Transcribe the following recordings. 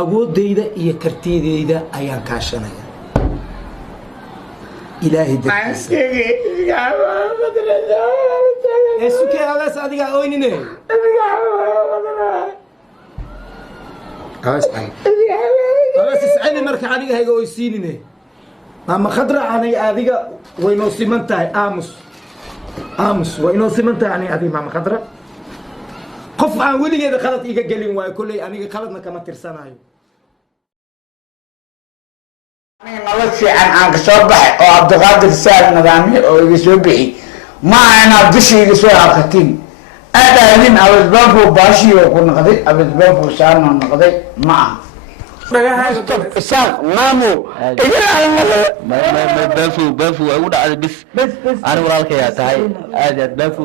awoodayda iyo kartidayda ayaan kaashanaya ilaahay dadkiisa sukee alas adiga oynine alas iscani marka aniga hayga oysiinine maama khadra adiga waynoo siman tahay aamus waynoo siman tahay ani adiga maama khadra qof aan weligeeda khalad iga gelin waayo kolley aniga khaladna kama tirsanayo aniga nolol fiican aan ka soo baxay oo cabdiqaadir saal nidaamiye oo iga soo bixi ma aha inaad dusha iga soo haqatin aad aadin abasbaafo baashiyo ku noqday abasbaafo saarno noqday ma aha isaaq maamo baafu ugu dhacday bis ani walaalkayaa tahay aad aad baafu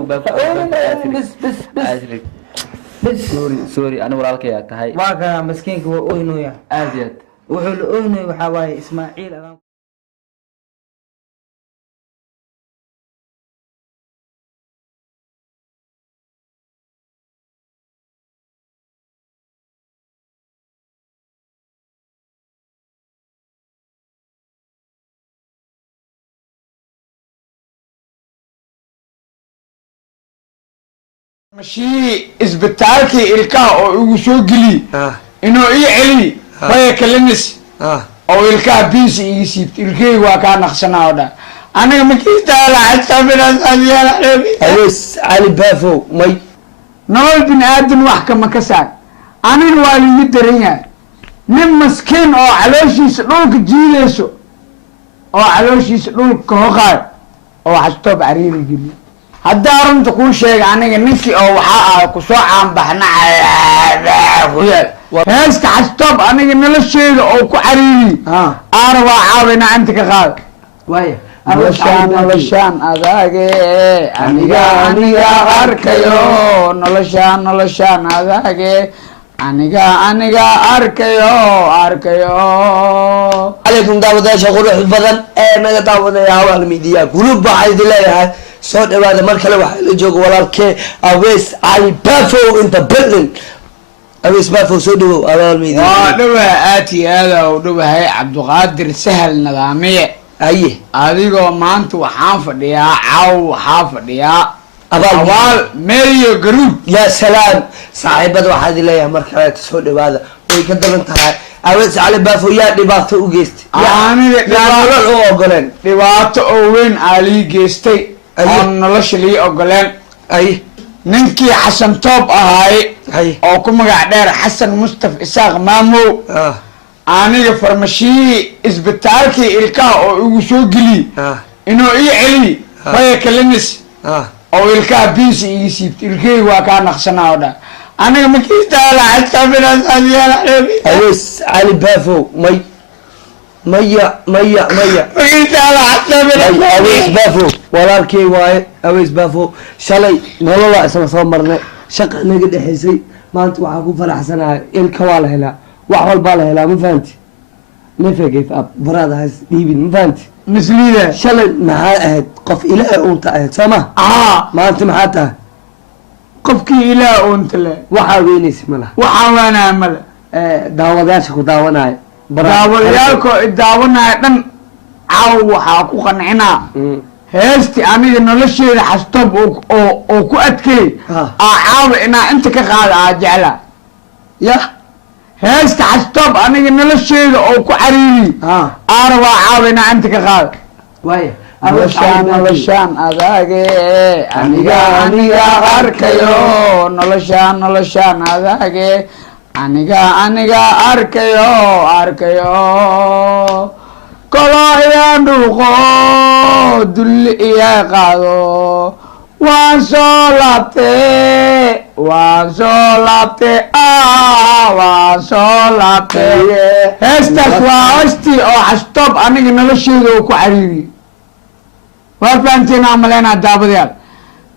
sorry ani walaalkayaa tahay waa ka maskiinka waa oynoya aad aad wuxuu la oynoy waxaa waaye Ismaaciil mashii isbitaalkii ilkaha oo igu soo geli inuu ii celi waya kalinis oo ilkaha biisi igi siibta ilkeyga waa kaa naqsanaa oo dhan aniga makiistaala awees cali baafo may nolol bin aadan wax kama ka saar anina waa liiga daran yahay nin maskiin oo calooshiisa dhulka jiidayso oo calooshiisa dhulka hoqaayo oo xastoob cariiri geliyo haddaa runta kuu sheega aniga ninkii oo waxaa ah kusoo caanbaxna heeska xastoob aniga nolosheeda oo ku cariiri aana waa caawinaa inta ka qaada waaya noloshaan adaage aniga arkayo noloshaan adaage aniga arkayo calaykum daawadayaasha qurux badan ee naga daawadaya hawaal midiya gulub waxaa idin leeyahay soo dhawaada mar kale waxaa la jooga walaalkee awees cali baafo inta building awees baafo soo dhawow hawaal midiya waa dhawaha aad iyo aada u dhawahay cabdiqaadir sahal nidaamiye aye adigoo maanta waxaan fadhiyaa abaal meeyo garuub yaa salaam saaxiibada waxaa idin leeyahay mar kale soo dhawaada way ka daran tahay awees cali baafo yaa dhibaato u geystay aniga nolol u ogoleen dhibaato oo weyn aa lii geystay oon nolosha lii ogoleen ay ninkii xasan toob ahaaye ay oo ku magac dheer xasan mustaf isaaq maamow aniga farmashihii isbitaalkii ilkaha oo igu soo geli inuu ii celi waya kalinis oo ilkaha biisi igi siibta ilkeyga waa kaa naqsanaa oo dhan aniga makiistaala awees cali baafo maya awees baafo walaalkey waaye awees baafo shalay nololaa isla soo marnay shaqa naga dhexaysay maanta waxaa ku faraxsanahay ilka waa la helaa wax walbaa la helaa ma fahanti never gave up baraada has dhiibin ma fahanti misliida shalay maxaa ahayd qof ilaahay uunta ahayd soo ma maanta maxaa tahay qofkii ilaah uunta le waxaa weynaysa malaha waxaa waanaa male daawadayaasha ku daawanaayo daawadayaalkoo idaawanaya dhan caaw waxaa ku qancinaa heesti aniga nolosheeda xastoob oo ku adkeey caawa inaa inta ka qaada jeclaa ya heesta xastoob aniga nolosheeda oo ku cariiri aana waa caawa inaa inta ka qaada waaya noloshaan adaage aniga arkayo noloshaan adaage aniga arkayo kolo iyaan dhuuqo dulli iyaa qaado waan soo laabtay heestaas waa heestii oo xastoob aniga nolosheeda oo ku cariiri waa fahanteen aan maleynaa daabadayaal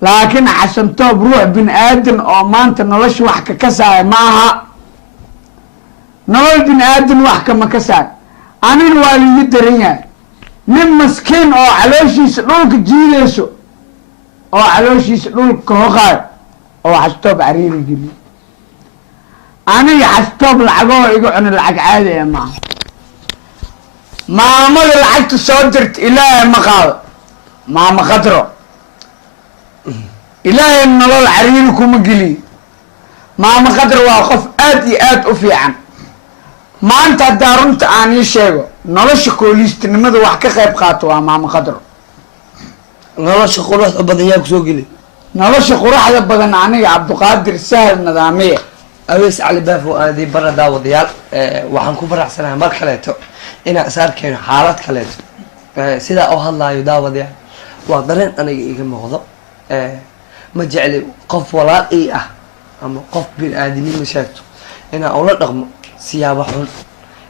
laakiin xasan toob ruux bin aadan oo maanta nolosha wax ka kasaaya ma aha nolol bin aadan wax kama kasaay anina waa liiga daran yahay nin maskiin oo calooshiisa dhulka jiidayso oo calooshiisa dhulka hoqaayo oo xastoob cariiri geliyo aniga xastoob lacagoo iga cuna lacag caadi ee maaha maamada lacagta soo dirta ilaahay ma qaado maama khadro ilaahay nolol cariiri kuma geliyo maama khadro waa qof aad iyo aad u fiican maanta haddaa runta aan ii sheego nolosha kooliistinimada wax ka qayb qaato waa maama khadro nolosha quruxda badan yaa kusoo geli nolosha quraxda badan aniga cabdiqaadir sahal nidaamiye aweys cali baafo aadii bara daawadayaal waxaan ku faraxsanahay mar kaleeto inaan is arkeeno xaalad kaleeto sidaa u hadlaayo daawadayaal waa dareen aniga iga muuqdo ma jecli qof walaal ii ah ama qof bin aadinimo sheegto inaan ula dhaqmo siyaabo xun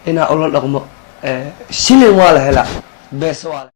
inaan ula dhaqmo shilin waa la helaa bees waa la